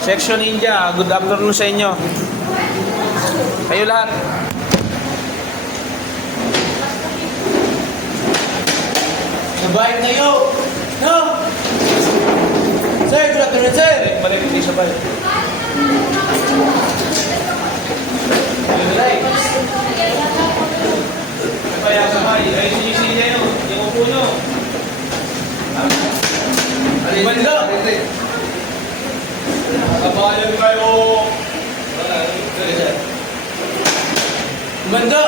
Section India, good afternoon sa inyo. Kayo lahat. Sabay kayo! No! Sir, good afternoon, sir! Balik, hindi sabay. Kaya sabay, ay sinisili nyo. Yung upo nyo. Banda! Kabayan kayo. Banda!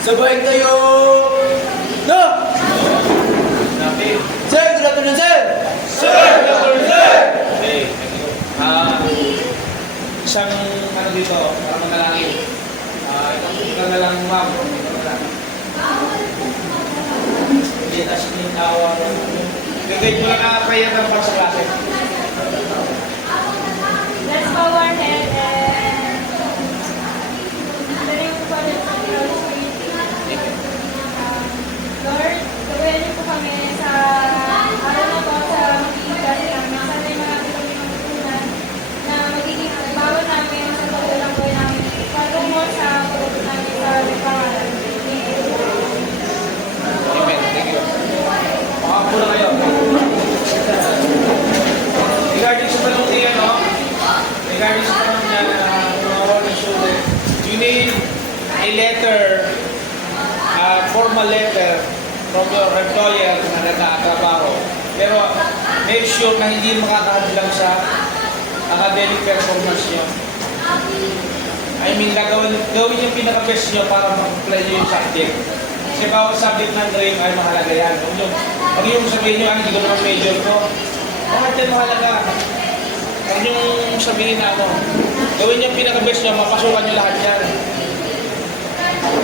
Sabay kayo! No! Natin. Sir, good afternoon, sir! Sir, good afternoon, sir! Okay, thank you. Isang ano dito, parang manalangin. Ikaw na lang, ma'am. Ikaw na lang. Hindi, tas yung tawa. Gagawin mo lang kaya ng para sa klase. Let's bow our head and galing po pa rin sa Holy Spirit. Lord, gawin niyo po kami sa araw na to sa magiging klase namin. Sana yung mga kami matutunan na magiging bawat namin sa pagdalang buhay namin. Patungo sa pagdalang namin sa pangalan. Amen. Thank you. Makapo na kayo. Regarding sa tanong niya, no? Regarding sa tanong niya na you need a letter, a formal letter from your employer na nagkakatrabaho. Pero make sure na hindi makakahadlang sa academic performance nyo. I mean, gawin yung pinaka-best nyo para mag-apply nyo yung subject. Kasi bawat subject ng grade ay mahalaga yan. Huwag yung sabihin nyo, hindi ko naman major ko. Bakit yan mahalaga? Huwag yung sabihin na ano. Gawin yung pinaka-best nyo, mapasukan nyo lahat yan.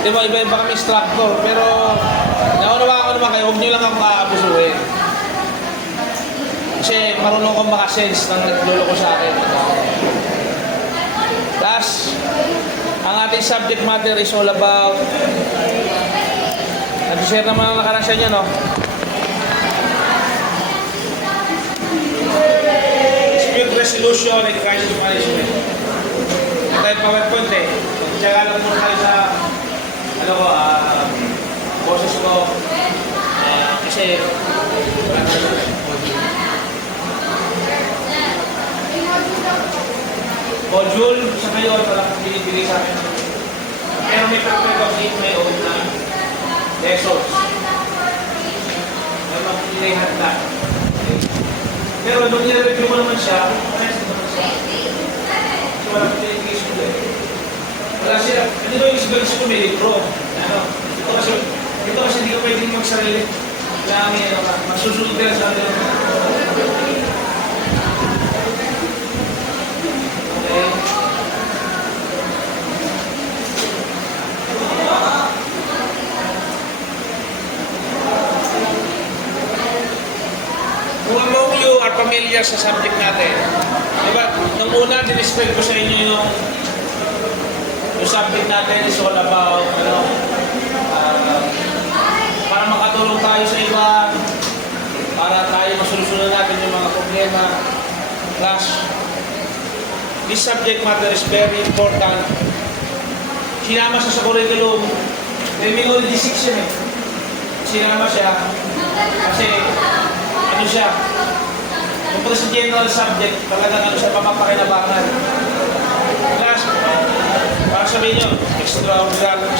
Di ba, iba-iba kami instructor, pero naunawaan ko naman kayo, huwag nyo lang akong aabusuhin. Kasi marunong akong makasense ng nagluloko sa akin. Last, ang ating subject matter is all about, nag-share naman ang nakarasya niya, no? Dispute resolution and crisis management. Ito yung PowerPoint eh. Magtsaga lang muna tayo sa ano ko, boses ko. Kasi module sa ngayon, walang binibigay sa akin. Pero may pagpapagin may own na lessons. May mga handa. Pero nung nire-review mo naman siya, honest naman siya. So walang pinibigay school eh. Wala siya, hindi ba yung isibag school may libro? Ano? Ito kasi hindi ka pwedeng magsarili. Kailangan ano ka, masusunod ka sa atin. Okay. Kung among you are familiar sa subject natin, diba, nung una, dinisplay ko sa inyo yung subject natin is all about, para makatulong tayo sa iba, para tayo masolusyonan natin yung mga problema. Plus, this subject matter is very important. Sinama siya sa curriculum, may Mingol D6 yan eh. Sinama siya, kasi ano siya, kung sa general subject, talagang ano siya, papapakinabangan. Plus, para sabihin nyo, extraordinary.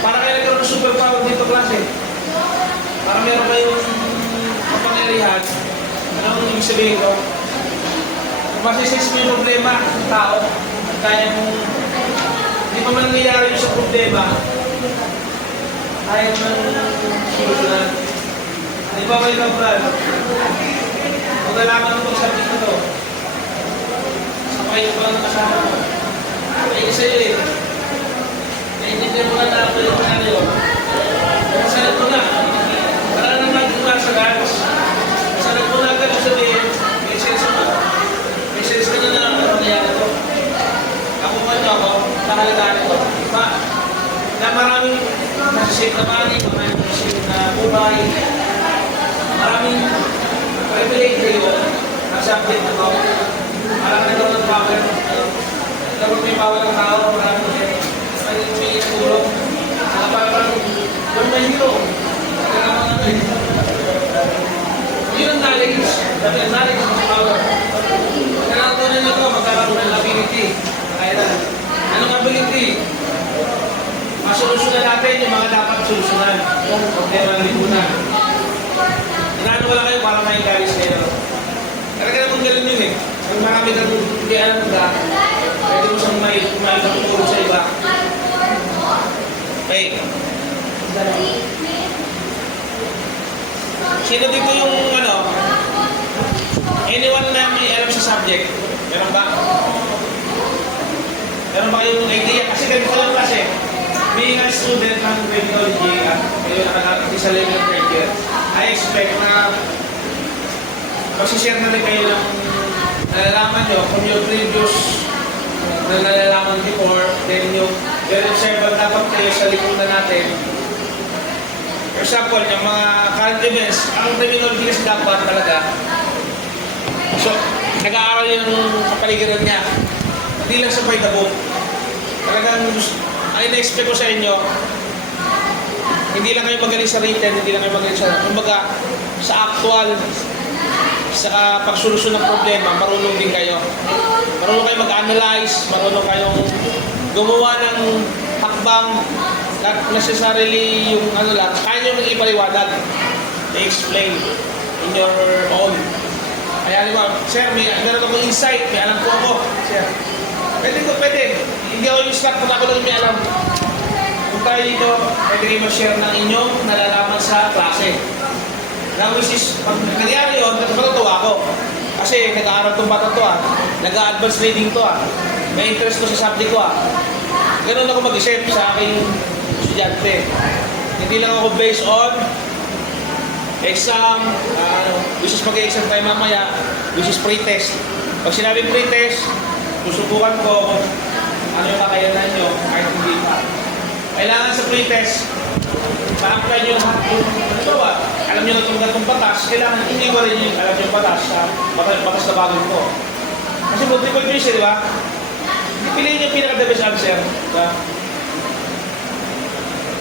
Para kayo nagkaroon ng superpower dito klase. Para meron kayong kapangyarihan, anong ibig sabihin ko? Kung masisis mo yung problema ng tao, kaya mong hindi pa man nangyayari yung sa problema, kaya mong solusyonan. Di ba kayo ng brad? Kung nalaman mo itong subject na to, sakay ko lang kasama mo. Ay, isa yun eh. Naintindihan mo na ako yung ano yun. Masalit mo na. Para na mag-iwas sa ganos. Masalit mo na agad yung sabihin, may sense mo. May sense ka na lang ano nangyari to. Ako mo ito ako, nakalagaan ito. Na maraming nasisip na money, maraming nasisip na buhay, maraming privilege bawal ang tao, marami ko siya. May tulong. Saka parang, doon may hero. Kaya mga ano eh. Yun ang knowledge. Dati ang knowledge is power. Kaya natutunan nyo ito, magkakaroon ng ability. Kaya na. Anong ability? Masolusyonan natin yung mga dapat solusyonan. Yung problema ng lipunan. Inaano ko lang kayo para may encourage kayo. Talaga namang galing yun eh. Kung marami kang hindi alam ka, pwede mo siyang may tutulong sa iba. Okay. Sino dito yung ano? Anyone na may alam sa subject? Meron ba? Meron ba kayong idea? Kasi ganito lang kasi. Being a student ng criminology at kayo nakakati sa level of year, I expect na masishare na rin kayo ng nalalaman nyo from your previous na nalalaman before, then yung very observant dapat kayo sa lipunan natin. For example, yung mga current events, ang criminology kasi dapat talaga. So, nag-aaral yun ng kapaligiran niya. Hindi lang sa by the book. Talagang, ang ina-expect ko sa inyo, hindi lang kayo magaling sa written, hindi lang kayo magaling sa, kumbaga, sa actual, sa pagsolusyon ng problema, marunong din kayo. Marunong kayo mag-analyze, marunong kayong gumawa ng hakbang, not necessarily yung ano lang, kaya nyo nang ipaliwanag, i-explain in your own. Kaya di ba, sir, meron akong insight, may alam po ako. Sir, pwede. Hindi ako yung slot kung ako lang may alam. Kung tayo dito, pwede kayo mag-share ng inyong nalalaman sa klase. Now, which is, pag nangyari yun, natutuwa ako. Kasi nag-aaral itong bata to nag-a-advance reading to may interest ko sa subject ko Ganun ako mag-isip sa aking estudyante. Hindi lang ako based on exam, which is mag-exam tayo mamaya, which is pre-test. Pag sinabing pre-test, susubukan ko kung ano yung kakayanan nyo kahit hindi pa. Kailangan sa pre-test, pa-apply nyo yung alam nyo na itong gatong batas, kailangan hindi ko rin yung alam yung batas batas na bagay ko. Kasi multiple choice, di ba? Hindi piliin yung pinaka-the best answer. Diba?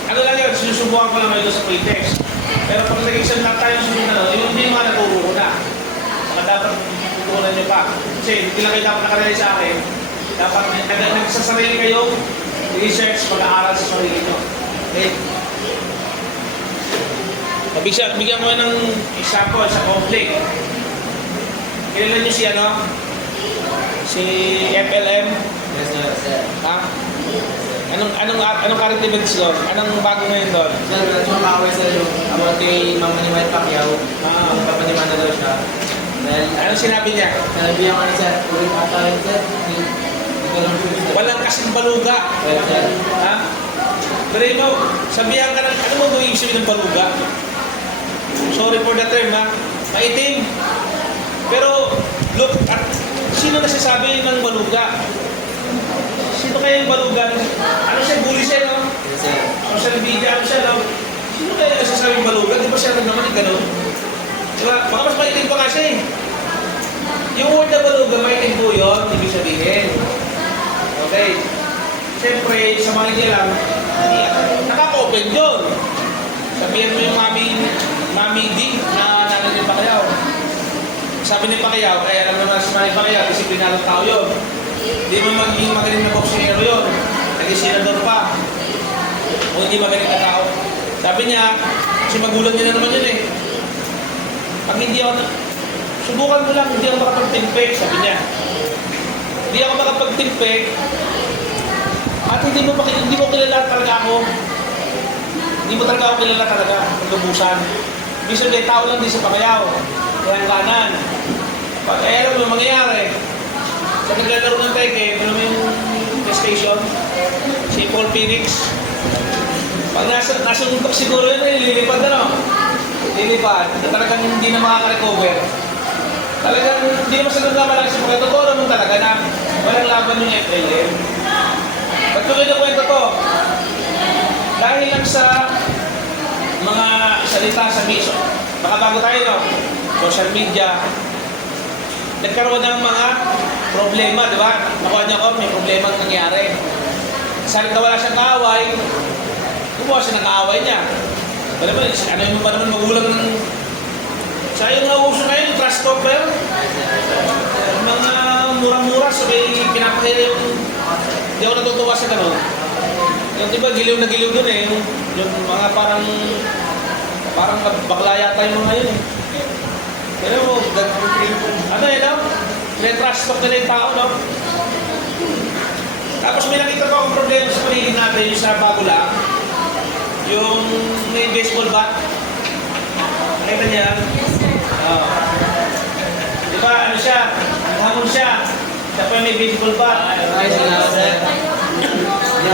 Ano lang yun, sinusubukan ko lang ito sa pre-test. Pero pag nag-exam na tayo susunod yung hindi mga naturo na. Saka dapat tutunan nyo pa. Kasi hindi lang kayo dapat nakarelay sa akin. Dapat nagsasarili kayo, research, mag-aaral sa sarili nyo. Okay? Bigyan ko ng example sa conflict. Kilala nyo si ano? Si FLM? Yes, sir. Ha? Anong current events doon? Anong bago ngayon doon? Sir, sumaway sa yung about kay Mama ni Manny Pacquiao. Papaniman na daw siya. Dahil, Anong sinabi niya? sinabihan ko ni sir, ulit ata yun, sir. Hindi ko lang sure, sir. Walang kasing baluga. Well, sir. Ha? Pero mo, sabihan ka ng, ano mo gawin sabihin ng baluga? Sorry for the term ha. Maitim. Pero, look at, sino nagsasabi ng baluga? Sino kaya yung balugan? Ano siya? Bully siya, no? Yes, sir. Social media, ano siya, no? Sino kaya nagsasabing balugan? Di ba siya naman yung gano'n? Diba? Baka mas maitim pa kasi. Yung word na balugan, maitim po yun, ibig sabihin. Okay. Siyempre, sa mga hindi alam, nakaka-open yun. Sabihan mo yung Mami D na nanay ni Pacquiao. Sabi ni Pacquiao, kaya alam naman si Manny Pacquiao, disiplinadong tao yun. Hindi mo maging magaling na boksingero yun. Naging senador pa. O hindi magaling na tao. Sabi niya, kasi magulang niya na naman yun eh. Pag hindi ako, subukan mo lang, hindi ako makapagtimpik, sabi niya. Hindi ako makapagtimpik, at hindi mo kilala talaga ako. Hindi mo talaga ako kilala talaga, maglubusan. Ibig sabihin, tao lang din sa Pacquiao. Kaya kanan. Kaya alam mo, mangyayari. Sa naglalaro ng Tekken, alam mo yung PlayStation, si Paul Phoenix. Pag nasuntok siguro yun, lilipad na no? Lilipad, na talagang hindi na makaka-recover. Talagang hindi naman sa naglaman lang sa Pacquiao. Totoo naman talaga na walang laban yung FLM. Ba't ko kayo kwento to? Dahil lang sa mga salita sa miso, baka bago tayo no? Social media, nagkaroon ng mga problema, di ba? Nakuha niya ko, may problema ang nangyari. Sabi na wala siyang kaaway, gumawa siya ng kaaway niya. Pero naman, ano yung pa naman magulang ng... Sa yung nauuso na yun, trash talk ba yun? Mga murang-mura, sabay pinapakaya yung... Hindi ako natutuwa sa gano'n. Yung di ba, giliw na giliw dun eh. Yung mga parang bakla yata yung mga yun eh. Pero ano yun, no? May trash talk nila yung tao, no? Tapos may nakita pa akong problema sa paligid natin, yung sa bago lang. Yung may baseball bat. Nakita niya yan? Yes, sir. Di ba, ano siya? Hamon siya. Siya pa may baseball bat. Ay, sila, sir.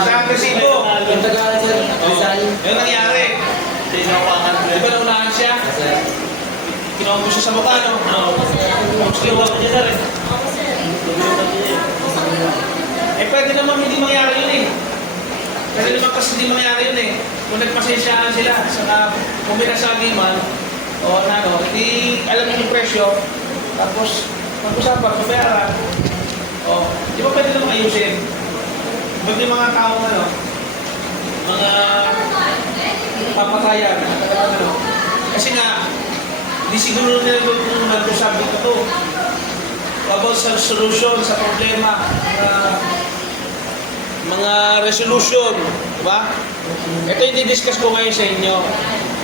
Sa agresibo. Yung Tagalog, sir. Rizal. Yung nangyari. Di ba naunahan siya? Sir. Kinuha siya sa mukha, no? Tapos kinuha ko niya na rin. Ako, sir. Eh, pwede naman hindi mangyari yun eh. Pwede naman kasi hindi mangyari yun eh. Kung nagpasensyaan sila, saka kung may nasagiman, o ano, hindi alam yung presyo, tapos mag-usapan, pabayaran. O, di ba pwede naman ayusin? Ba't yung mga tao, ano, mga papatayan, ano, kasi nga, di siguro nila kung nag-usap dito to. About sa solution, sa problema, mga resolution, di ba? Ito yung didiscuss ko ngayon sa inyo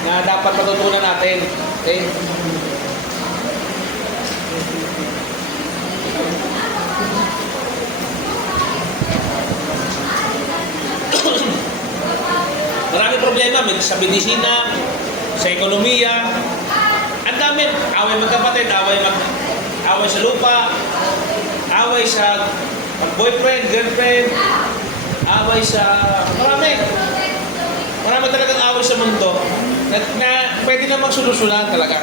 na dapat matutunan natin. Okay? Maraming problema, may sa medisina, sa ekonomiya, ang dami. Away magkapatid, away sa lupa, away sa boyfriend, girlfriend, away sa... Marami talagang away sa mundo na pwede namang solusyonan talaga.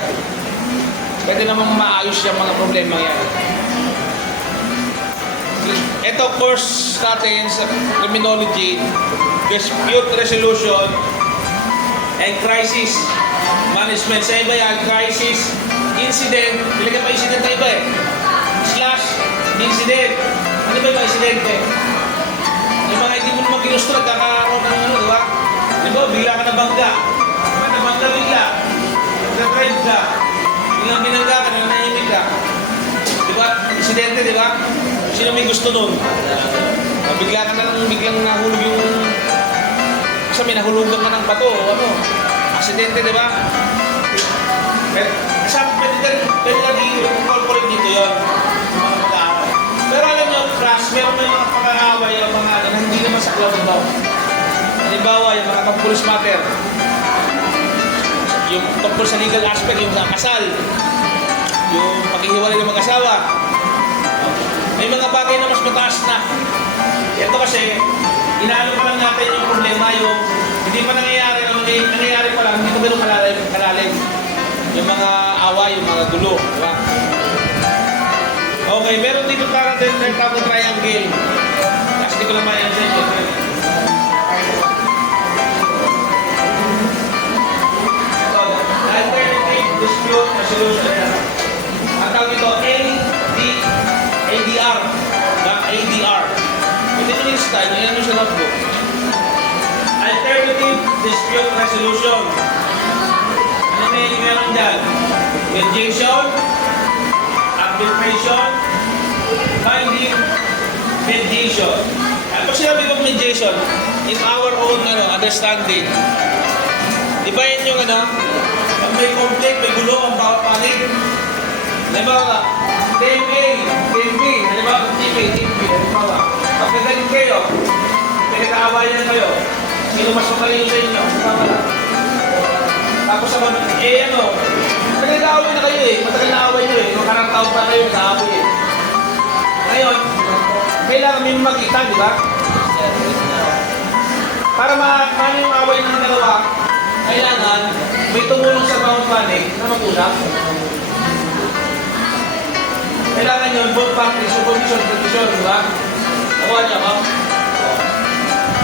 Pwede namang maayos yung mga problema yan. Ito course natin sa criminology, dispute resolution and crisis management. Sa iba yan, crisis, incident, bilagyan pa incident na iba eh. Slash, incident. Ano ba yung incidente? Yung mga hindi mo naman ginusto, nagkakaroon ng ano, di ba? Di ba, bigla ka nabangga. Nabangga bigla. Nag-drive ka. Biglang binangga ka, nanahimik ka. Di ba? Insidente, di ba? Sino may gusto nun? Bigla ka na biglang nahulog yung... Kasi may nahulugan ka ng bato, ano? Aksidente, di ba? Pwede natin i-incorporate dito yun. Mga pag-aaway. Pero alam nyo, Crash, meron may mga pag-aaway o mga ano na hindi naman sa club daw. Halimbawa, yung mga police matter. Yung tungkol sa legal aspect, yung kasal. Yung paghihiwalay ng mag-asawa. May mga bagay na mas mataas na. Ito kasi, inaano pa lang natin yung problema, yung hindi pa nangyayari, nangyayari pa lang, hindi ko ganun kalalim. Yung mga away, yung mga gulo, di ba? Okay, meron dito parang rectangle triangle. Kasi hindi ko lang mayan sa inyo. Ito, alternative dispute resolution. Ang tawag ito, ADR. ADR. Pwede nyo yung style, yan nyo sa notebook. Alternative dispute resolution. Ano may meron dyan? Mediation, arbitration, binding, mediation. Pag sinabi kong mediation, in our own understanding, di ba yun yung pag may conflict, may gulo ang bawat panig? Di ba ka? Team A, Team B, di ba? Team A, Team B, di ba ka? Pag nagaling kayo, pinag-aawayan kayo, sino mas magaling sa inyo? Di ba ka? Tapos naman, nag-aaway na kayo eh. Matagal na away nyo eh. Nung karang taon pa kayo, nag-aaway eh. Ngayon, kailangan may makita, di ba? Para maano yung away ng dalawa, kailangan may tumulong sa bawat panig na mag-usap. Kailangan yun, both parties, supervision, di ba? Nakuha niya ba?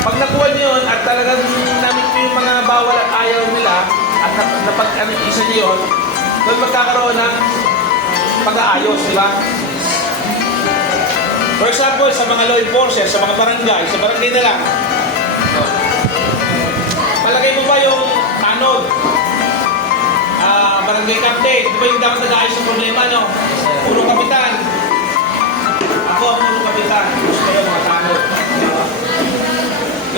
Pag nakuha niyo yun at talagang namit mo yung mga bawal at ayaw nila at napag-isa niyo yun, doon magkakaroon ng pag-aayos, di ba? For example, sa mga law enforcers, sa mga barangay, sa barangay na lang. Palagay mo ba yung tanod? Barangay captain, di ba yung dapat nag-aayos ng problema, no? Punong kapitan. Ako ang punong kapitan. Gusto kayo mga tanod.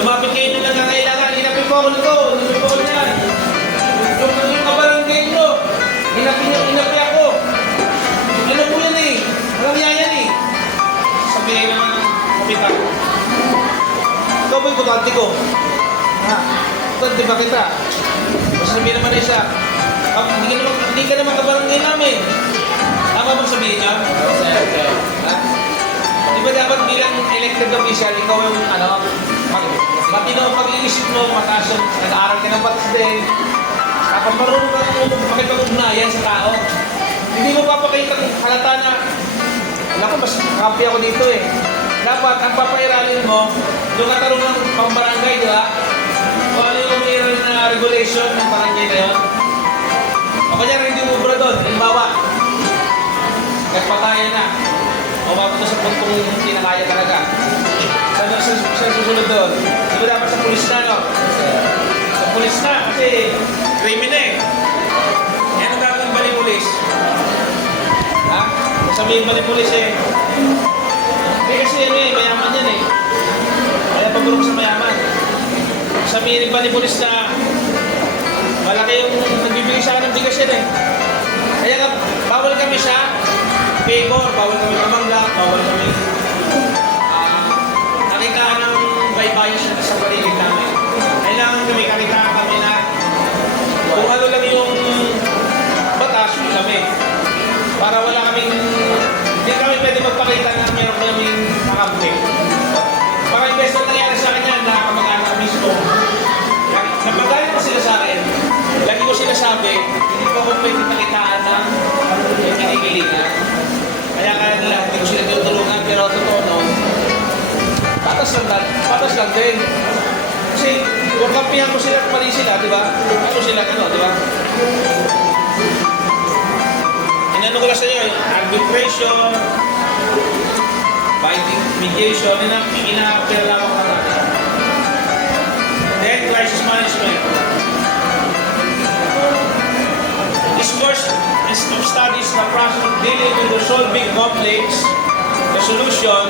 Lumapit kayo nung nangangailangan. Hinapin mo ako nito. Hinapin mo ako niyan. Yung kabarangay nyo. Hinapi ako. Ano po yan eh? Alam niya yan eh. Sabihin naman ng kapitan. Ikaw ba yung butante ko? Ha? Butante ba kita? Sabihin naman na isa. Hindi ka naman kabarangay namin. Tama bang sabihin niya? Ha? Di ba dapat bilang elected official, ikaw yung matino pag-iisip mo, mataas yung nag-aaral ka ng batas din. Kapag marunong ka ng makipag-ugnayan sa tao, hindi mo papakita kung halata na, alam ko, mas kampi ako dito eh. Dapat, ang papairalin mo, yung katarong ng pambarangay, di ba? O ano yung mayroon na regulation ng barangay na yun? O kanya rin hindi ubra doon, halimbawa, nagpatayan na, o mapunta sa puntong kinakaya talaga. Sa susunod doon, di ba dapat sa pulis na, no? Sa pulis na, kasi krimen eh. Yan ang gagawin ba ni pulis? Ha? Sabihin ba ni pulis eh? Hindi kasi yan eh, mayaman yan eh. Kaya pagurong sa mayaman. Sabihin ba ni pulis na malaki yung nagbibigay sa akin ng bigas yan eh. Kaya nga, bawal kami sa favor, bawal kami pamangga, bawal kami nakitaan ng baybayan sa paligid namin. Kailangan kami kakitaan kami na kung ano lang yung batas kami. Para wala kaming, hindi kami pwede magpakita na meron kaming makampi. Baka yung best na nangyari sa akin yan na kamag-anak mismo. Napagaling pa sila sa akin, lagi ko sinasabi, hindi ko pwede pakitaan ng kinikilingan. Kaya nila, hindi ko sila tinutulungan, pero totoo no, patas lang din. Kasi, kung kampihan ko sila, mali sila, di ba? Ano sila, di ba? Inano ko lang sa inyo, arbitration, binding mediation, ina-appeal lang ako naman. Then, crisis management. This course studies the process of dealing with resolving conflicts, resolution,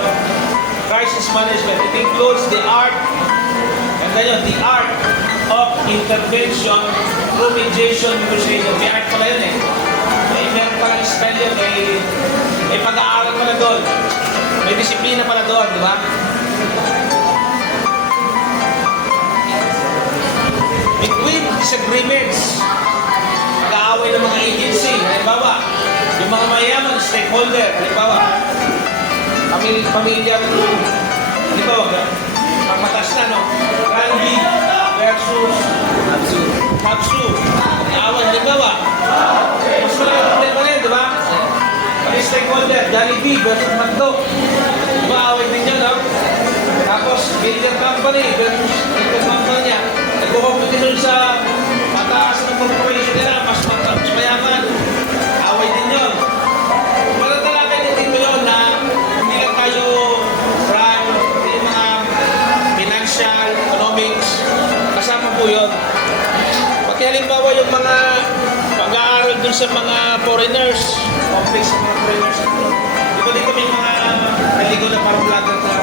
crisis management. It includes the art, the art of intervention through mediation, negotiation. May art pala yun eh. May meron palang spell yun, may pag-aaral pala doon. May disiplina pala doon, di ba? Between disagreements, pag-aaway ng mga agency, halimbawa, yung mga mayaman, stakeholder, halimbawa, pamilya, halimbawa, pagmatas na, no? Randy versus Mapsu. Away, halimbawa, mas malaking problema rin, di ba? Pag stakeholder, Jollibee versus Magdo. Di ba, away din yan, no? Tapos, builder company versus builder company niya. Nagkukompetisyon sa mataas ng corporation nila, mas mayaman. Away din yun. Pero talaga din dito yun na hindi lang tayo brand, hindi mga financial, economics, kasama po yun. Pag halimbawa yung mga pag-aaral dun sa mga foreigners, complex sa mga foreigners, di ba dito may mga naligo na parang vlogger na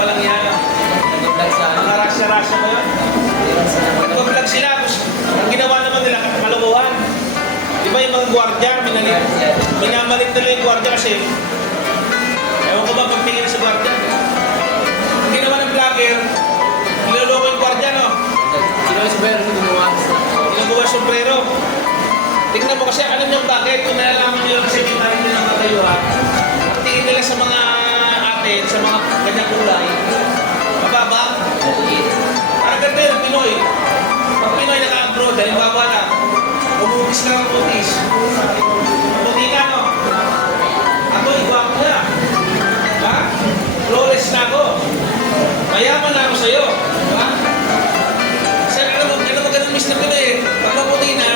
walang yan. Mga rasya-rasya ba yun? Nag-vlog sila, ang ginawa naman nila, kalokohan. Di ba yung mga gwardiya, minamalit nila yung gwardiya kasi ewan ko ba pagtingin sa gwardiya. Ang ginawa ng vlogger, niloloko yung gwardiya, no? Ginagawa sombrero. Tingnan mo kasi, alam niyo bakit? Kung nalalaman niyo kasi yung narin nilang matayuhan, ang tingin nila sa mga atin, sa mga ganyang kulay, mababa. Parang ganda yun, Pinoy. Pag Pinoy naka-abroad, halimbawa na, umutis lang ang putis. Puti ka, no? Ako, igwapo na. Ha? Flawless na ako. Mayaman na ako sa'yo. Ha? Kasi alam mo ganun, Mr. Pinoy, pag maputi na,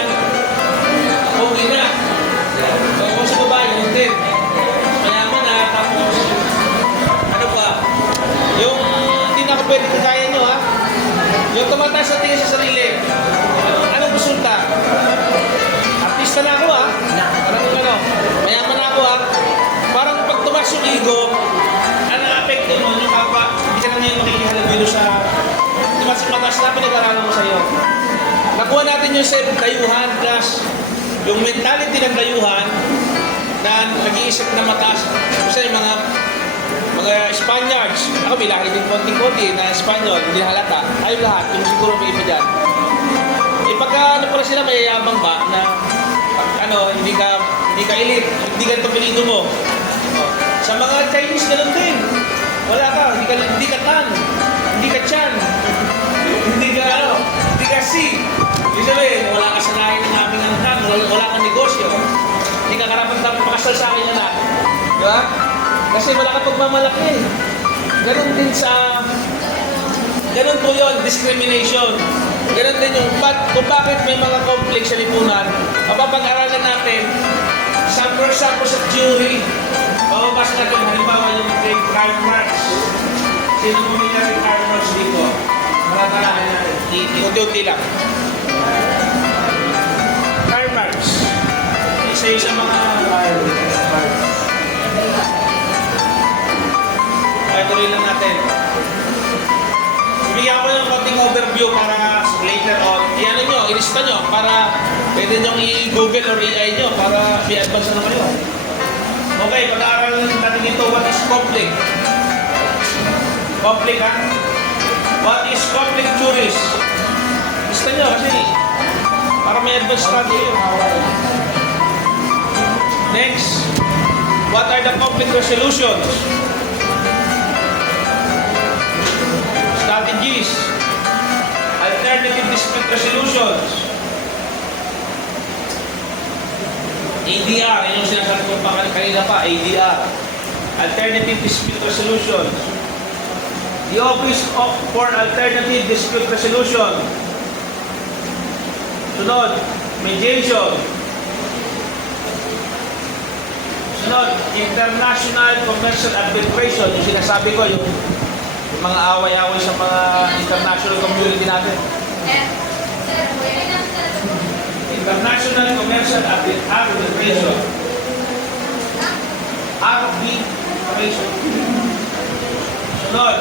okay na. So, kung sa babae, ganun din. Mayaman na, tapos class na pinag-aralan mo sa'yo. Nakuha natin yung dayuhan, class. Yung mentality ng dayuhan na nag-iisip na mataas. Kasi yung mga Spaniards, ako may lahi din konting-konti na Espanyol, hindi halata. Ayaw lahat, yung siguro may iba dyan. Eh pagka ano pala sila, mayayabang ba na hindi ka elite, hindi ka pilido mo. Sa mga Chinese, ganun din. Wala ka, hindi ka tan, hindi ka chan, hindi ka si. Ibig sabihin, wala ka sa lahi ng aming anak, wala kang negosyo. Hindi ka karapat-dapat pakasal sa aking anak. Di ba? Kasi wala ka pagmamalaki. Ganun po yun, discrimination. Ganun din yung kung bakit may mga conflict sa lipunan, mapapag-aralan natin, sample sa theory. Pababas natin, halimbawa yung kay Karl Marx. Sino pumila kay Karl Marx dito? Malatalahan natin. Unti-unti lang. Karl Marx. Isa yung sa mga tuloy lang natin. Ibigyan ko ng konting overview para later on, ilista nyo para pwede nyo i-google or i-AI nyo para may advance na kayo. Okay, pag-aaralan natin dito, what is conflict? Conflict, ha? What is conflict theories? Ilista nyo kasi para may advance na kayo. Next, what are the conflict resolutions? Strategies, alternative dispute resolutions, ADR, yun yung sinasabi ko pa kanina pa, ADR, alternative dispute resolutions, the Office for Alternative Dispute Resolution, sunod, mediation, sunod, international commercial arbitration, yung sinasabi ko, yung mga away-away sa mga international community natin. International Commercial Arbitration. Arbitration. Sunod.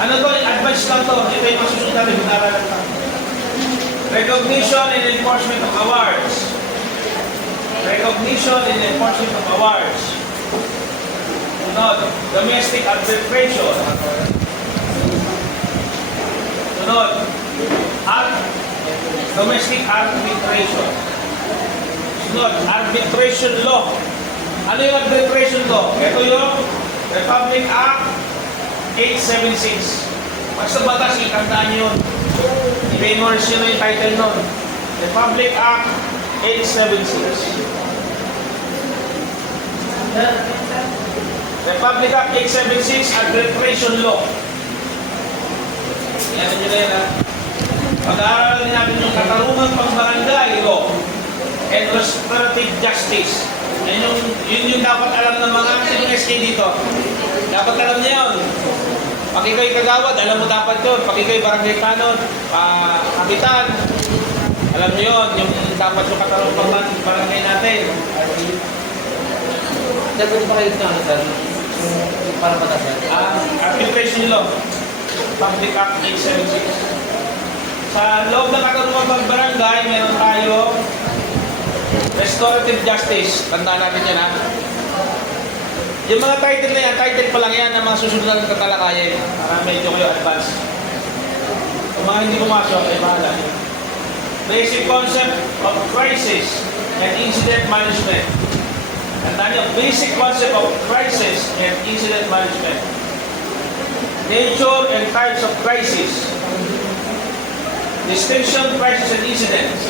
Ano to? Advice lang to. Ito yung masusunod natin. Bunaralan lang. Recognition and enforcement of awards. Recognition and enforcement of awards. Sunod, domestic arbitration. Sunod, domestic arbitration. Sunod, arbitration law. Ano yung arbitration law? Ito yung Republic Act 876. Basta batas, itandaan yun. I-memorize yun yung title nun. Republic Act 876. Republic Act 876, Arbitration Law. Yan nyo na yan, ha? Pag-aaralan natin yung katarungang pang-barangay law and restorative justice. Yun yung dapat alam ng mga SK dito. Dapat alam niya yun. Pag ikaw'y kagawad, alam mo dapat yun. Pag ikaw'y barangay kanon, kapitan, alam niyo yun. Yung dapat yung katarungang pang-barangay natin. Dapat pa kayo na, sir? Para batasan? Arbitration law. Public Act 876. Sa loob ng katarungang pang-barangay, meron tayo restorative justice. Tandaan natin yan, ha? Yung mga title na yan, title pa lang yan ng mga susunod na tatalakayin. Para medyo kayo advance. Kung mga hindi pumasok, ay bahala. Basic concept of crisis and incident management. Tandaan nyo, basic concept of crisis and incident management. Nature and types of crisis. Distinction, crisis, and incidents.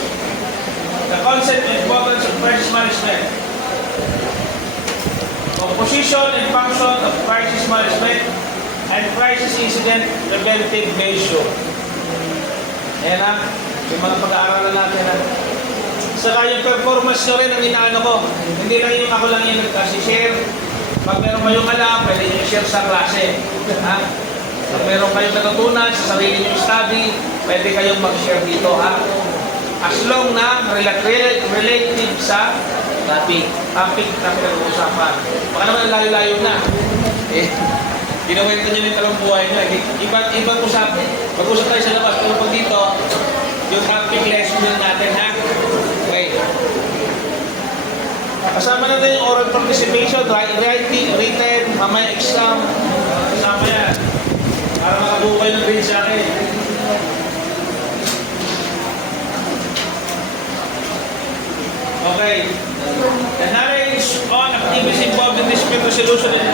The concept and importance of crisis management. Composition and function of crisis management and crisis incident preventive measure. Ayan, ha? Yung mga pag-aaralan natin, ha? Saka yung performance nyo rin ang inaano ko. Hindi lang yung ako lang yung nagkasi-share. Pag meron kayong alam, pwede nyo share sa klase. Ha? Pag meron kayong natutunan sa sarili nyo study, pwede kayong mag-share dito. Ha? As long na relative sa topic na pinag-uusapan. Baka naman layo-layo na. Kinawento nyo yung talang buhay nyo. Ibang usap. Pag-usap tayo sa labas. Pero pag dito, yung topic lesson na natin, ha? Okay. Kasama natin yung oral participation, writing, written, mamaya exam. Kasama yan. Para makabuo kayo ng grade sa akin. Okay. The knowledge on activities involved in dispute resolution and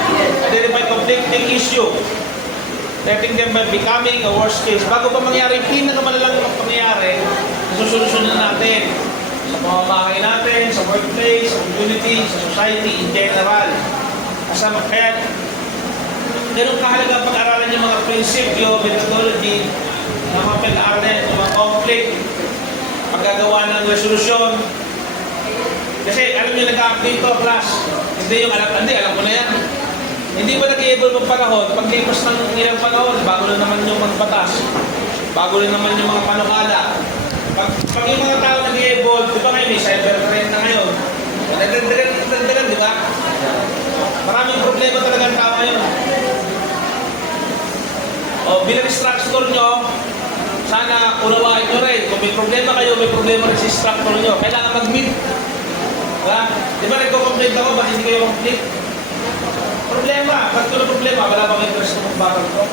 identify conflicting issue. Letting them by becoming a worst case. Bago pa mangyari, pinakamalalang pangyayari, nasusolusyonan natin sa pamamahay natin, sa workplace, sa community, sa society in general. Kasama kaya, ganun kahalaga pag-aralan yung mga prinsipyo, methodology, na mga pag-aaral yung mga conflict, paggagawa ng resolusyon. Kasi alam niyo, nag-update to, class. Hindi alam ko na yan. Hindi ba nag-i-evolve ang panahon? Paglipas ng ilang panahon, bago na naman yung mga batas, bago na naman yung mga panukala. Pag yung mga tao nag-i-evolve, di ba ngayon may cybercrime na ngayon? Nagdagdagan, di ba? Maraming problema talaga ang tao ngayon. O bilang instructor nyo, sana unawain nyo rin. Kung may problema kayo, may problema rin sa instructor nyo. Kailangan mag-meet. Diba? Di ba nagko-complain ako, bakit hindi kayo complete? Problema. Bakit ko na problema? Wala bang interest ng mga bakal ko?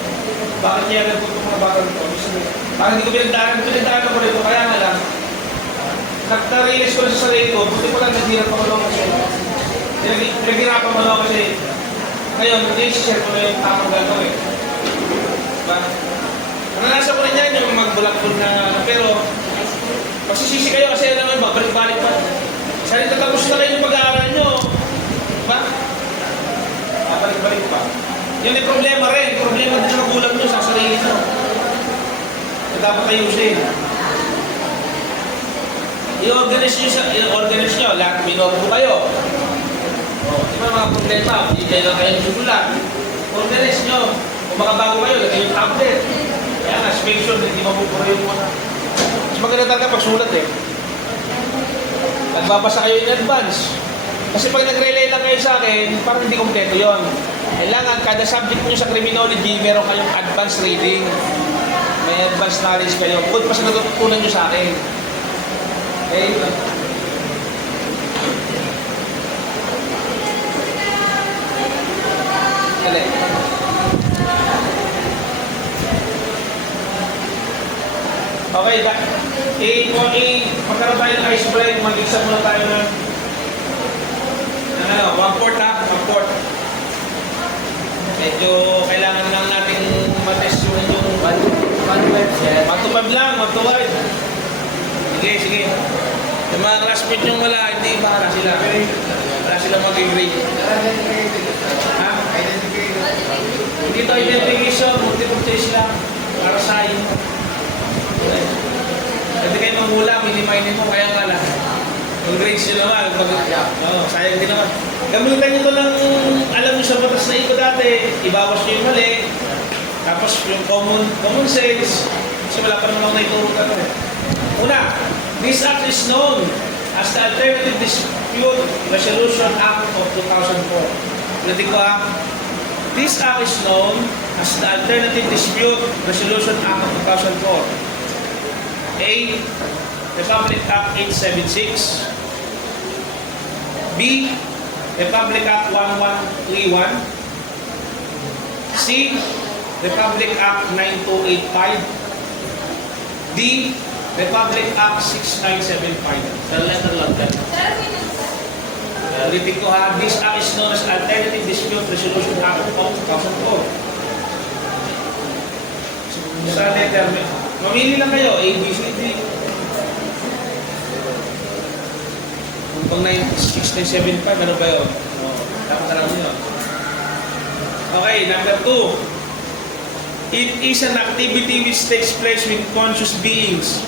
Bakit niya nagputo mga bakal ko? Bakit hindi ko pinagdaan ako rito? Kaya nga lang, nag-realize ko na sa sarili ko, buti ko lang naghirap ako lang kasi. Pinaghirapan mo lang kasi. Ngayon, i-share ko na yung tamang gagawin. Diba? Naranasan ko rin yan yung mag-bulak-bulak na, pero magsisisi kayo kasi naman, babalik-balik pa. Sana tatapos na kayo yung pag-aaral nyo. Diba? Balik-balik pa. Yun ay problema rin. Problema din sa magulang nyo sa sarili nyo. Na dapat ayusin. I-organize nyo. Lahat minor po kayo. Di ba mga problema? Hindi kayo lang kayo susulat. Organize nyo. Kung makabago kayo, lagay yung tablet. Kaya nga, make sure na hindi mapupura yung mga... Mas maganda talaga pagsulat eh. Nagbabasa kayo in advance. Kasi pag nag-relay lang kayo sa akin, parang hindi kompleto yon. Kailangan kada subject nyo sa criminology, meron kayong advanced reading. May advanced knowledge kayo. Kung pa sa natutunan nyo sa akin. Okay? Dali. Okay, magkaroon tayo ng ice break, mag-exam muna tayo ng 1/4 ha, 1/4. Medyo kailangan lang natin matest yung 1-5 lang, 1-5. Sige. Yung mga classmate yung wala, hindi mahala sila. Wala sila mag-grade. Ha? Dito identification, multiple choice lang. Para sa inyo. Pwede kayo manghula, miniminin mo, kaya nga lang. Kung grades nyo naman, sayang din naman. Gamitan nyo ito lang, alam nyo sa batas na ito dati, ibawas nyo yung mali, tapos yung common sense, kasi wala pa naman ako naituro ka ito eh. Una, this act is known as the Alternative Dispute Resolution Act of 2004. Ulitin ko ha, this act is known as the Alternative Dispute Resolution Act of 2004. A. Republic Act 876. B. Republic Act 1131. C. Republic Act 9285. D. Republic Act 6975. Sa letter lang yan. Ulitin ko ha, this act is known as Alternative Dispute Resolution Act of 2004. Sa letter, mamili lang kayo, A, B, C, D. Kung 1675, ano ba yun? Dapat alam nyo. Okay, number 2. It is an activity which takes place with conscious beings.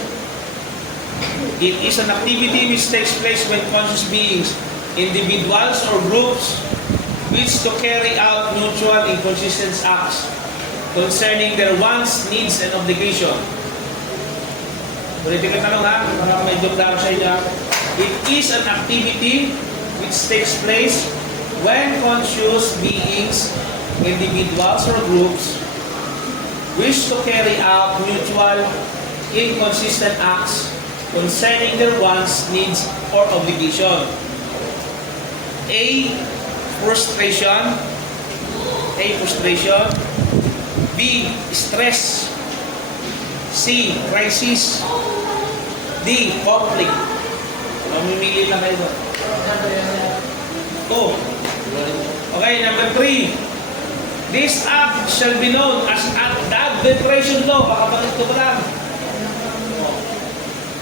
It is an activity which takes place with conscious beings, individuals or groups, which to carry out mutual and consistent acts concerning their wants, needs, and obligation. Ulitin ko tanong ha, para medyo dami sa inyo. It is an activity which takes place when conscious beings, individuals or groups wish to carry out mutual inconsistent acts concerning their wants, needs, or obligation. A. Frustration. B. Stress. C. Crisis. D. Conflict. Mamimili na kayo. 2. Okay, number 3. This act shall be known as the arbitration law. Baka bakit ko ba lang?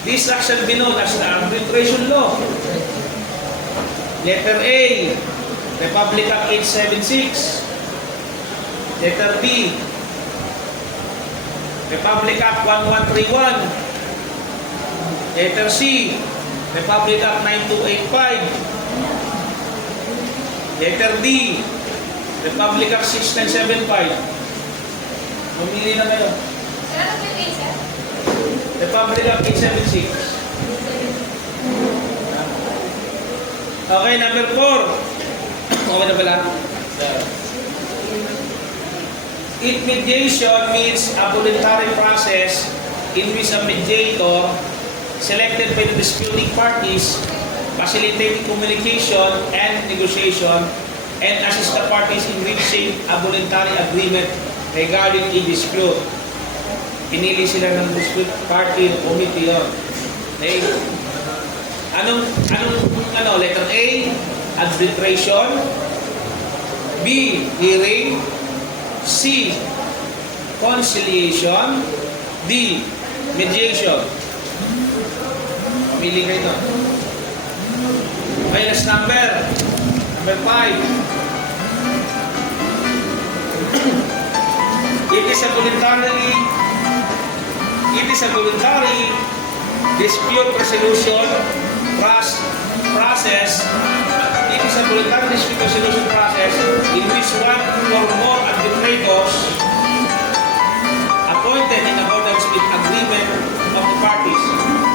This act shall be known as the arbitration law. Letter A, Republic Act 876. Letter B, Republic Act 1131. Letter C, Republic Act 9285. Letter D, Republic Act 6975. Mamili na kayo. Kailan po yung A, sir? Republic Act 876. Okay, number 4. Okay na pala? Mediation means a voluntary process in which a mediator selected by the disputing parties facilitating communication and negotiation and assist the parties in reaching a voluntary agreement regarding a dispute. Pinili sila ng dispute party o committee yun. Okay? Anong letter A, arbitration. B, hearing. C, conciliation. D, mediation. Pamili kayo ito. Okay, last number. Number 5. It is a voluntary dispute resolution process. It is a voluntary dispute resolution process in which one or more arbitrators appointed in accordance with agreement of the parties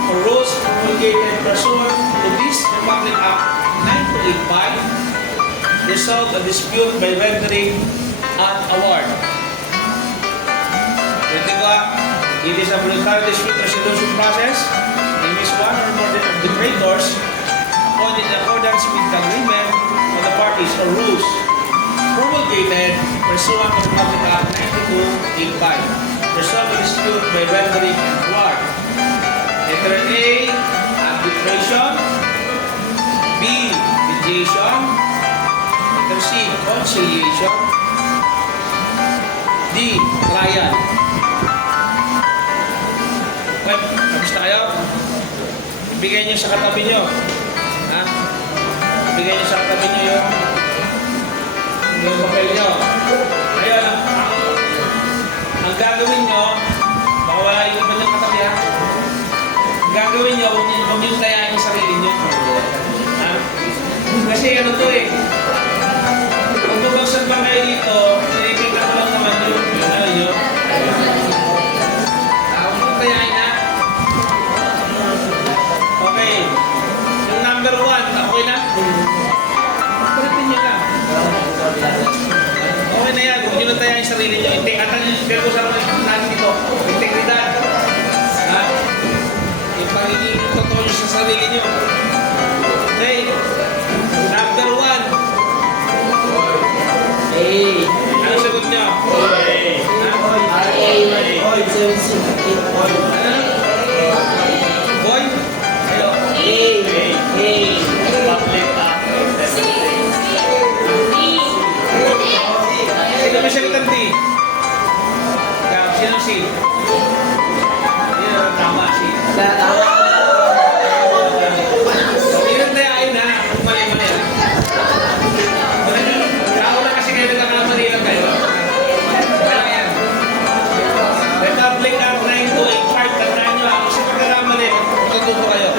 or rules promulgated pursuant to this Republic Act 9285 resolve a dispute by rendering an award. It is a voluntary dispute resolution process in which one or more arbitrators appointed in accordance with the agreement of the parties or rules promulgated pursuant to Republic Act 9285 resolve a dispute by rendering an award. Letter A, arbitration. B, mediation. Letter C, conciliation. D, trial. Okay, tapos na kayo? Ibigay nyo sa katabi nyo. Ha? Ibigay nyo sa katabi nyo yung papel nyo. Ayun, ang gagawin nyo, baka wala yung iba nyo katabi ha? Ang gagawin nyo, huwag nyo tayain yung sarili nyo. Ha? Kasi ano to eh. Kung tubagsan ba kayo dito, nilipita ko lang naman yung ano nyo. Huwag nyo tayain ha? Okay. Yung number 1, okay na? Pagpalitin nyo lang. Okay na yan. Huwag nyo lang tayain yung sarili nyo. Pero kung saan natin ito, integridad. Ha? Yung pagiging totoo nyo sa sarili nyo. Okay. Number 1. Hey! Ano sagot nyo? Hey! Ha? Boy! 768 boy! Boy? Hello? Hey! Hey! Public Act C, D, Sino may sagutan D? Sino si? Yun, tama si. Yun na ayun ha. Mali-mali ha. Ako na kasi kayo nagkakamali lang kayo. Wala yan. Republic Act 9285. Tandaan nyo ha. Kasi pagkakamali, matututo kayo.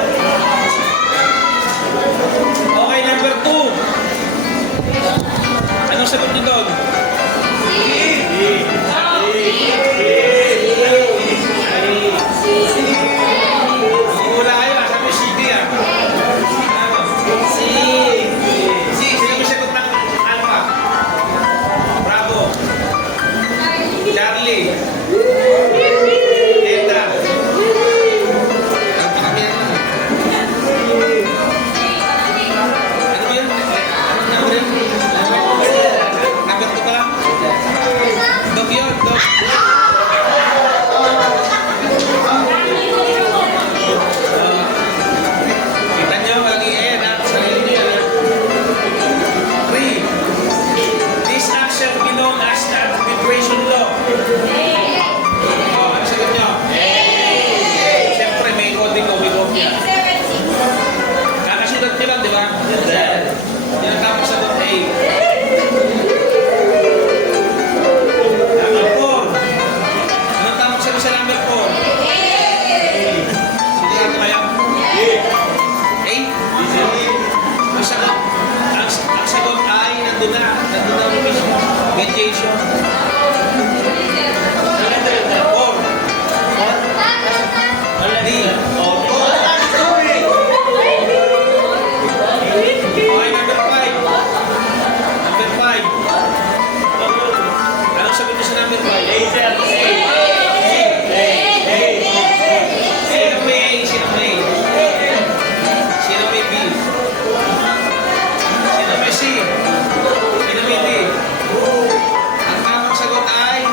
Okay, number 2. Anong sagot nyo doon? Wala kayo ha. Sabi CD ha. Sino may sagot ng alpha? Bravo. Sir. Yan ang tamang sagot A. Number 4. Anong tamang sagot sa number 4? Sigurado kayo? A? Ang sagot ay nandun na mismo. Mediation. 4. D. Okay, number 5. Number 5. Anong sagot niyo sa number 5? Sino may A? Sino may A? Sino may B? Sino may C? Sino may D? Ang tamang sagot ay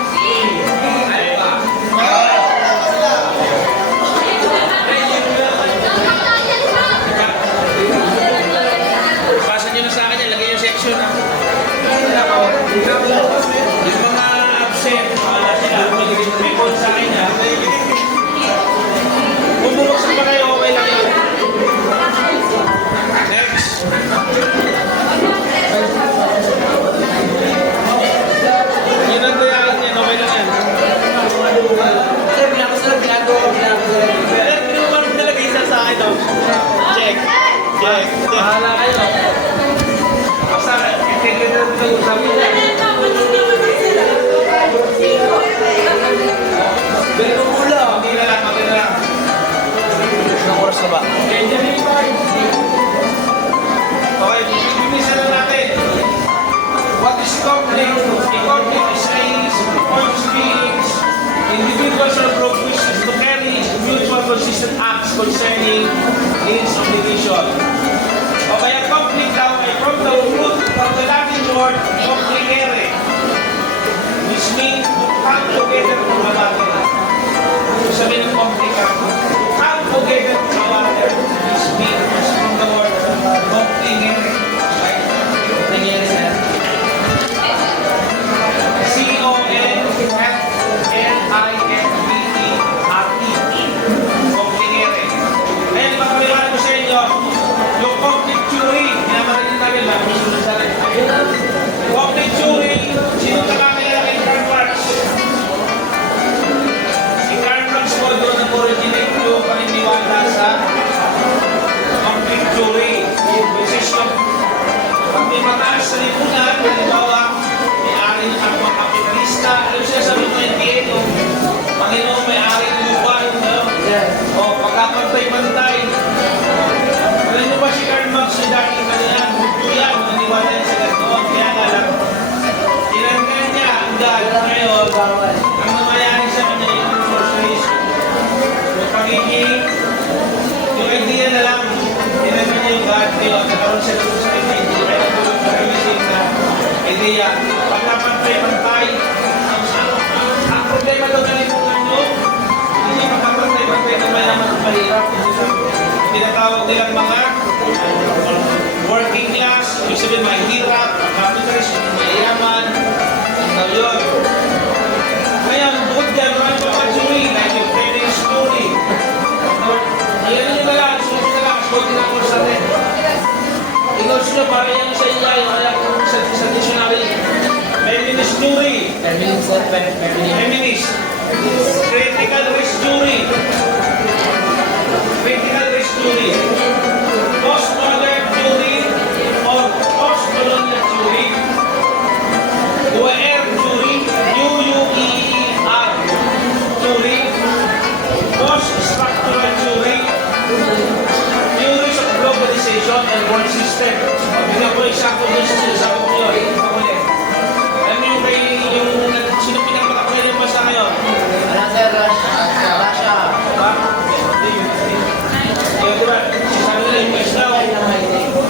Alpha. Pasa nyo na sa akin yan. Lagay yung section ha. Yung mga absent, may call sa akin ha. Kung bumuksan pa kayo, okay lang yun. Next. Yun ang dayakan yan, okay lang yan. Sir, ginagawa ko. Pero hindi mo man nalagay isa sa akin to. Check. Check. Bahala kayo. Basta, itigil na ito yung sabi niya. Pero mula. Hindi na lang, hindi na lang. Ilang oras na ba? Okay, bibisa na natin. What is conflict? A conflict is a points beings, individuals or groups which to carry mutual consistent acts concerning its obligation. Okay, ang conflict daw ay from the root of the Latin word confligere, which means to come together from a matter. So sabihin ng conflict to come together from a matter, which means from the word confligere. Right? Nangyayari, sir. C-O-N-F-L-I-F-B-E-R-E. Confligere. Ngayon, ipapaliwanag ko sa inyo, yung conflict theory, pinamatayin namin lang, susunod sa rin. Conflict theory, sino nakakilala kay Karl Marx? Si Karl Marx po doon nag-originate yung paniniwala sa conflict theory. Which is pag may mataas sa lipunan, halimbawa, may-ari ng mga kapitalista, alam siya sa mga yung Panginoon may-ari ng lupa, yung o pagkapantay-pantay. Alam niyo ba si Karl Marx yung dating kanilang hudyo yan, naniwala yan sa ganoon, kaya nga lang, tinanggal niya ang dahil ngayon, ang namayari sa kanya yung socialism. Yung pagiging, yung idea na lang, tinanggal niya yung God, ngayon, nakaroon siya doon sa kanya, hindi kaya natulog na kamising na idea. Pagkapantay-pantay, ang problema daw na lipunan nyo, hindi pagkapantay-pantay na mayaman at mahirap. Tinatawag nilang mga working class, ibig sabihin mahirap, capitalist, mayaman, ang yun. Ngayon, bukod dyan, marami pa theory, like yung trading story. Ayan nyo na lang, susunod na lang, susunod na ako sa atin. Tingos nyo, para yan sa inyo, kaya sa dictionary. Feminist theory. Feminist, sir. Feminist. Critical race theory. Critical race theory. Postmodern theory or postcolonial theory. Guer theory. UUER theory. Post-structural theory. Theories of globalization and world system. Bigyan ko example doon sa sinasabi ko yun. Alam niyo yung sino pinakamakapal yung basa ngayon? Ano, sir? Russia. Diba? Yung diba? Sabi nila yung Islam.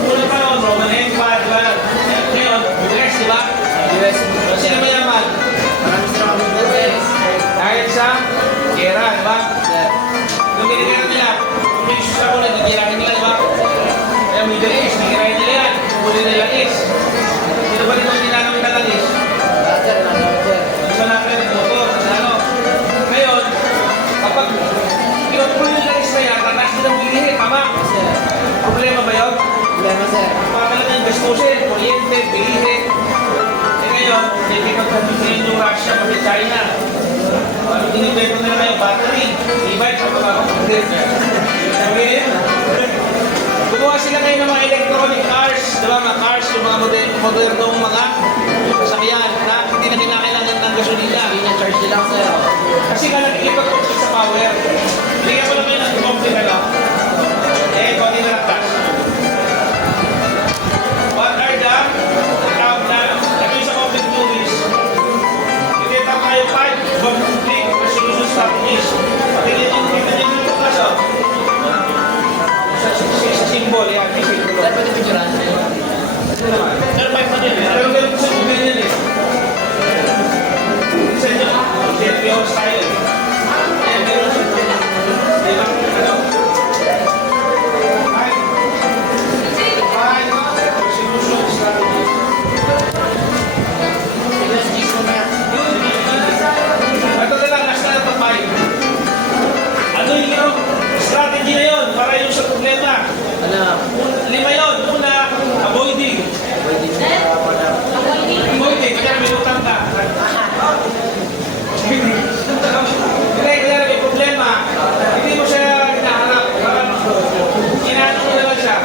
Una pa noon, Roman Empire, diba? Ngayon, US, diba? US. Sino mayaman? Marami sila kami US. Dahil sa gera, diba? Sir. Nung ginigera nila, kung may isus ako, nagigirahin nila, diba? Kaya Middle East, nagigirahin nila yan. Huli nila is. Sino ba rin ang ginanong talanis? Sir, sir. Sa natin, motor, sa ano. Ngayon, kapag pinatuloy nila is na yan, tatas nila bilihin, tama. Sir. Problema ba yun? Problema, sir. Pakakala ng gastusin, kuryente, bilihin. Eh ngayon, may pinagkakita yung Russia, pati China. Ano dinibento nila ngayon? Battery. E-bike, kapag-kapag-kapag. Gumawa sila ngayon ng mga electronic cars, di ba? Mga cars, yung mga modernong mga sasakyan na hindi na kinakailangan ng gasolina. Hindi niya charge lang, sir. Kasi nga nakikipag-compete sa power. Bigyan ko lang yun ng compete na lang. Eh, konti na lang cash. What are the tawag na lagay sa compete movies? Ikita tayo 5 conflict resolution strategies. Pakinggan yung kita niyo yung class, oh. Sa symbol, yan. Sir, pwede picturean? Pero 5 na yun. Pero ganun sa movie yan eh. Isa nyo, pure style eh. Ayan, meron siya. Di ba? Ano? 5 resolution strategies. Yes, G's mo na. Ito na lang, last na ito, 5. Ano yung strategy na yun para yung sa problema? Ano? 5 yun. Una, avoiding. Pwede siya para... Avoiding, kaya may utang ka. Hindi, kaya may problema. Hindi mo siya hinaharap. Parang, inaano mo na lang siya.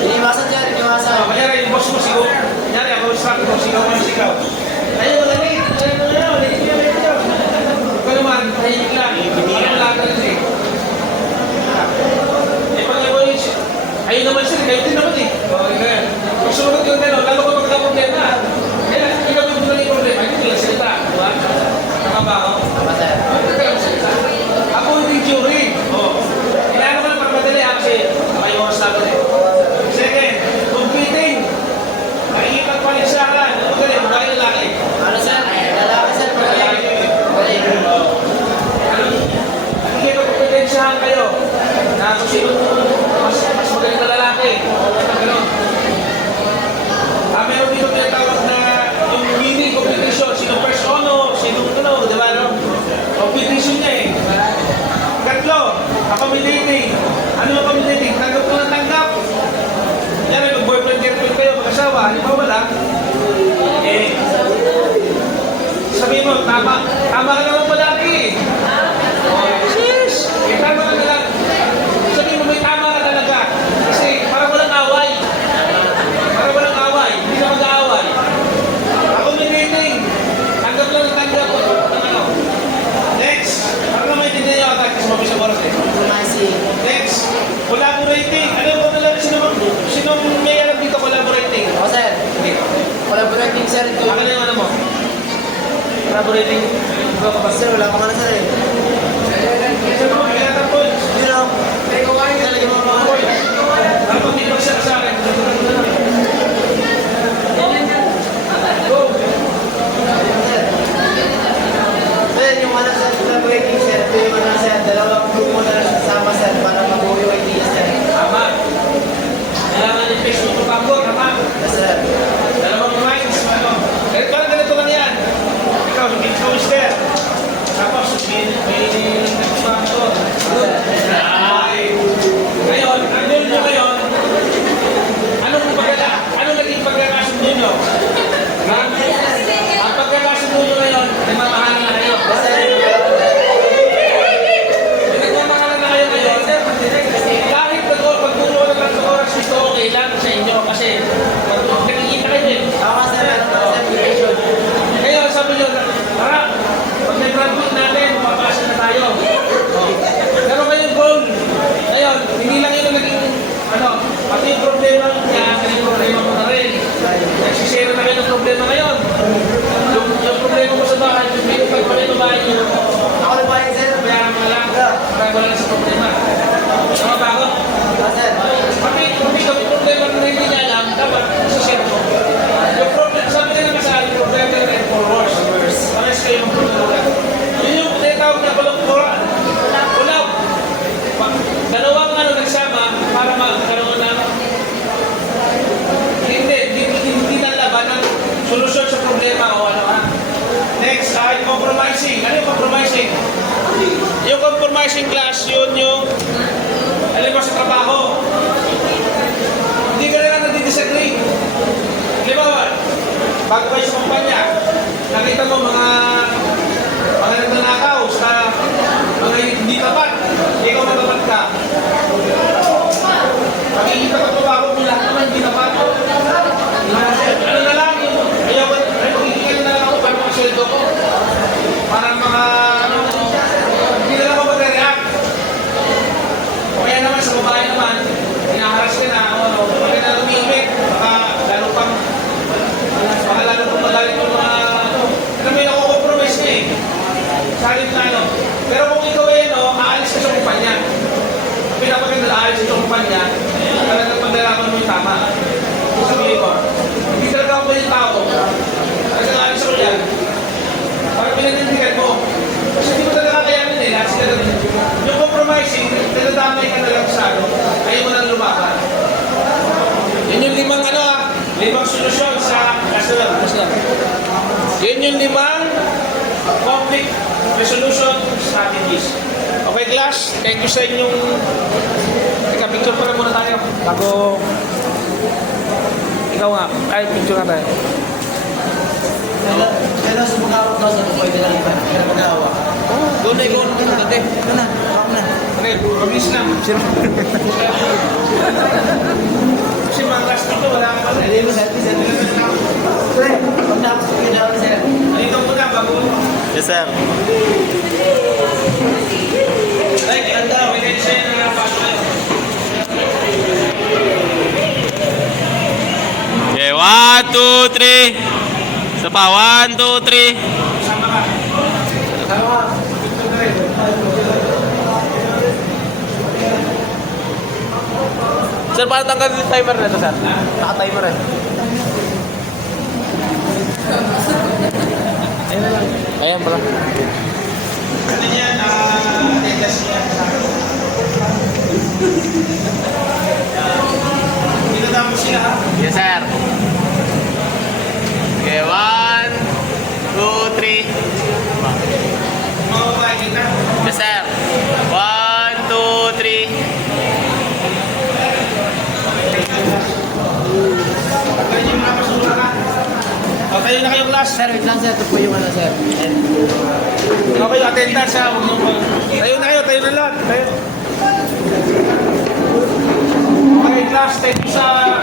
Iniwasan, sir. Iniwasan. Kanyari, yung boss mo sigaw. Kanyari, ako sa akin, sigaw mo yung sigaw. Ayun, magalit. Ayun, magalit. Ikaw naman, tahimik lang. Parang lang ka rin eh. Eh, pag iwan yung ayun naman siya, kayo din naman eh. Okay na yan. Pag sumunod yung gano'n, lalo ko magkakaproblema. Kaya, ikaw yung bulan yung problema, hindi lang salita. Diba? Tama ba ako? Tama, sir. Ako hindi jury. Oh. Kailangan ko lang pagmadali kasi may oras na ako eh. Second, competing. Nakikipagpaligsahan. Ano galing? Babae lalaki. Ano, sir? Lalaki, sir. Lalaki. Galing. Nakikipagpapitensyahan kayo. Na kung sino mas magaling na lalaki. Ganun. Meron dito tinatawag na yung mini competition. Sino first ono, sino ano, di ba no? Competition niya eh. Katlo, accommodating. Ano yung accommodating? Tanggap ko ng tanggap. Yan ay mag-boyfriend, girlfriend kayo, mag-asawa. Di ba wala? Eh, sabihin mo, tama ka naman palagi. Yes! Eh, tama ka lang. Sabihin mo, may tama ka talaga. Kasi parang walang away. Parang walang away. Hindi na mag-aaway. Accommodating. Tanggap lang ng tanggap. Ng ano. Next. Para na maintindihan niyo attack kasi mabisa oras eh. Compromising. Next. Collaborating. Ano yung pagkalan? Sinong may alam dito collaborating? Ako, sir. Hindi. Collaborating, sir. Ito. Akin na yung ano mo. Collaborating. Ikaw ka ba, sir? Wala ka man, sir, eh. Isa mo, kailangan po. Sino? Talaga mo mga boy. Ano pag hindi magsabi sa akin? Go! Sir. Sir, yung ano, sir, collaborating, sir. Ito yung ano, sir. Dalawang grupo na lang sasama, sir, para mabuo yung idea, sir. Tama. Kailangan yung Facebook ng pambo, tama? Yes, sir. Dalawang minds, ano? Parang ganito lang yan. Ikaw, mister. Tapos, bago kayo sa kumpanya, nakita mo mga nagnanakaw sa mga hindi tapat, ikaw matapat ka. Makikita ka pa ba ako kung lahat naman hindi tapat? Ano na lang, ayaw ba, magkikita na lang ako paano magsweldo ko. Parang mga, hindi na lang ako mag-react. O kaya naman sa babae naman, hinaharas ka na, pag ka na lumimik, baka lalo pang magalit yung mga, alam mo yun, ako compromise na eh. Salit na ano. Pero kung ikaw eh, aalis ka sa kumpanya. Pinapaganda, aalis ka sa kumpanya, talagang pandalaman mo yung tama. Kung sabihin ko, hindi talaga ako yung tao. Kasi aalis ako yan. Para pinanindigan mo. Kasi hindi mo talaga kayanin eh. Lahat sila natin. Yung compromising, tinadamay ka na lang sa ano, ayaw mo nang lumaban. Yan yung limang solusyon sa kasalan. Yan yung 5 conflict resolution strategies. Okay class, thank you sa inyong picture pa rin muna tayo. Bago ikaw nga, ay picture na tayo. Pero sa mga hawak daw sa pwede lang iba. Pero mag-hawak. Doon na ikaw. Ito na, hawak na. Okay, mabilis lang. Kasi mga class dito, wala ka pa rin. Hindi mo selfie. Sir, huwag na ako sa pinahawak, sir. Dito muna, bago. Yes, sir. Like, ganda, may tension na napasok. Okay, 1, 2, 3. Isa pa, 1, 2, 3. Sama ka. Tama. Sir, paano tanggal yung timer na ito, sir? Naka-timer eh. Ayan pala. Ano yan, attendance niya. Dito tapos sila ha. Yes, sir. Okay, 1, 2, 3. Mga babae kita. Yes, sir. 1, 2, 3. Pagkain yung mga basura ka. O, tayo na kayo class. Sir, wait lang, sir. Ito po yung ano, sir. Okay, yung attendance ha. Tayo na kayo, tayo na lahat. Tayo. Okay class, thank you sa